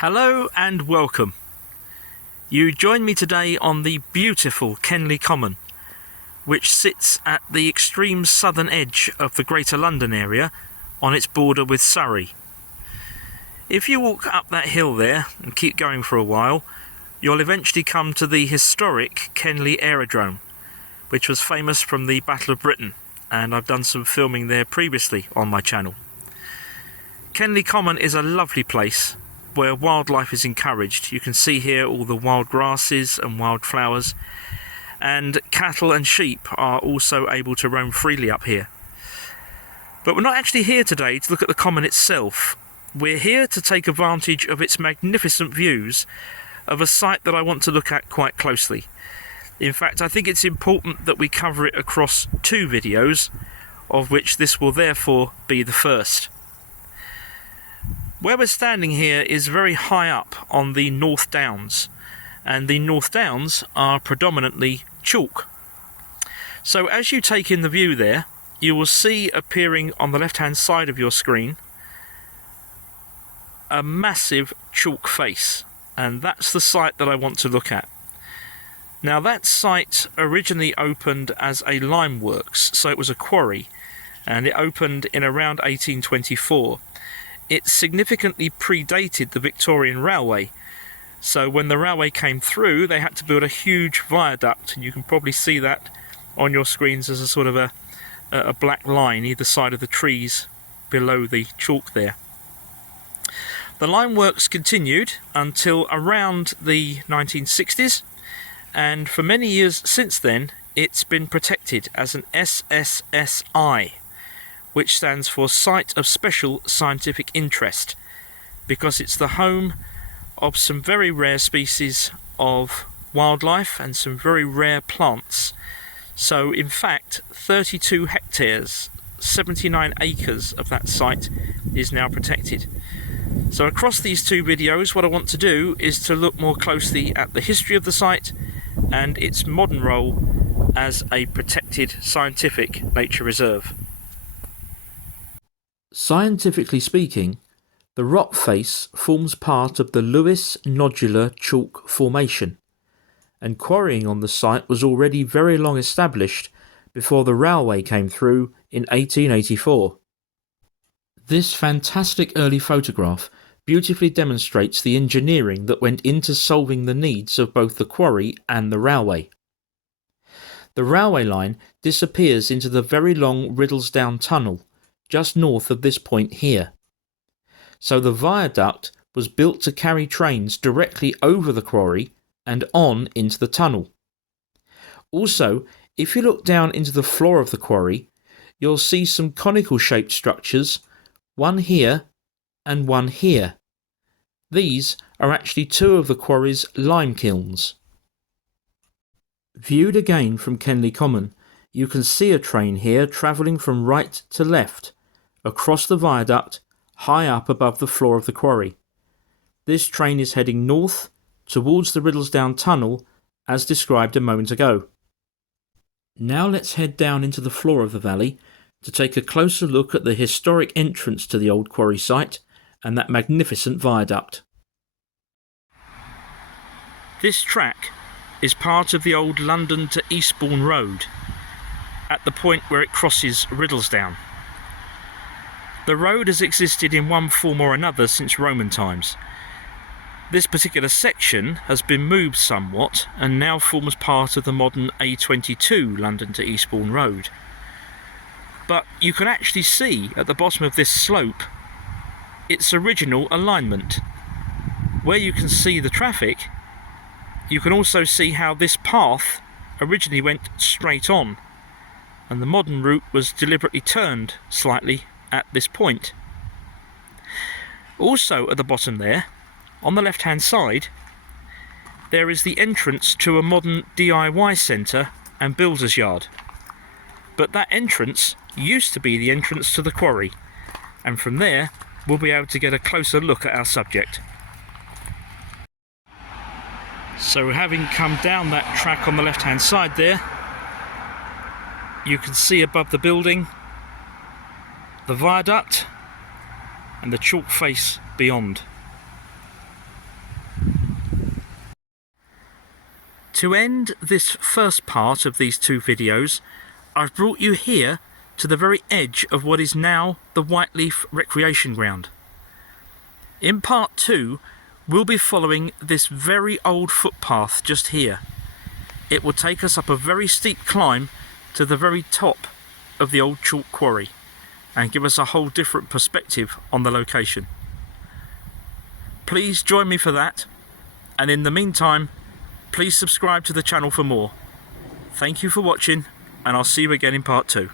Hello and welcome. You join me today on the beautiful Kenley Common, which sits at the extreme southern edge of the Greater London area on its border with Surrey. If you walk up that hill there and keep going for a while, you'll eventually come to the historic Kenley Aerodrome, which was famous from the Battle of Britain, and I've done some filming there previously on my channel. Kenley Common is a lovely place where wildlife is encouraged. You can see here all the wild grasses and wildflowers, and cattle and sheep are also able to roam freely up here. But we're not actually here today to look at the common itself. We're here to take advantage of its magnificent views of a site that I want to look at quite closely. In fact, I think it's important that we cover it across two videos, of which this will therefore be the first. Where we're standing here is very high up on the North Downs, and the North Downs are predominantly chalk. So as you take in the view there, you will see appearing on the left hand side of your screen a massive chalk face, and that's the site that I want to look at. Now, that site originally opened as a lime works, so it was a quarry, and it opened in around 1824. It significantly predated the Victorian railway, so when the railway came through they had to build a huge viaduct, and you can probably see that on your screens as a sort of a black line either side of the trees below the chalk there. The lime works continued until around the 1960s, and for many years since then it's been protected as an S.S.S.I, which stands for Site of Special Scientific Interest, because it's the home of some very rare species of wildlife and some very rare plants. So in fact 32 hectares, 79 acres of that site is now protected. So across these two videos what I want to do is to look more closely at the history of the site and its modern role as a protected scientific nature reserve. Scientifically speaking, the rock face forms part of the Lewis Nodular Chalk Formation, and quarrying on the site was already very long established before the railway came through in 1884. This fantastic early photograph beautifully demonstrates the engineering that went into solving the needs of both the quarry and the railway. The railway line disappears into the very long Riddlesdown tunnel just north of this point here. So the viaduct was built to carry trains directly over the quarry and on into the tunnel. Also, if you look down into the floor of the quarry, you'll see some conical shaped structures, one here and one here. These are actually two of the quarry's lime kilns. Viewed again from Kenley Common, you can see a train here travelling from right to left, across the viaduct, high up above the floor of the quarry. This train is heading north towards the Riddlesdown Tunnel as described a moment ago. Now let's head down into the floor of the valley to take a closer look at the historic entrance to the old quarry site and that magnificent viaduct. This track is part of the old London to Eastbourne Road at the point where it crosses Riddlesdown. The road has existed in one form or another since Roman times. This particular section has been moved somewhat and now forms part of the modern A22 London to Eastbourne Road. But you can actually see at the bottom of this slope its original alignment. Where you can see the traffic, you can also see how this path originally went straight on, and the modern route was deliberately turned slightly at this point. Also at the bottom there, on the left hand side, there is the entrance to a modern DIY centre and builder's yard. But that entrance used to be the entrance to the quarry, and from there we'll be able to get a closer look at our subject. So having come down that track on the left hand side there, you can see above the building the viaduct and the chalk face beyond. To end this first part of these two videos, I've brought you here to the very edge of what is now the Whiteleaf Recreation Ground. In part 2, we'll be following this very old footpath just here. It will take us up a very steep climb to the very top of the old chalk quarry and give us a whole different perspective on the location. Please join me for that, and in the meantime, please subscribe to the channel for more. Thank you for watching, and I'll see you again in part 2.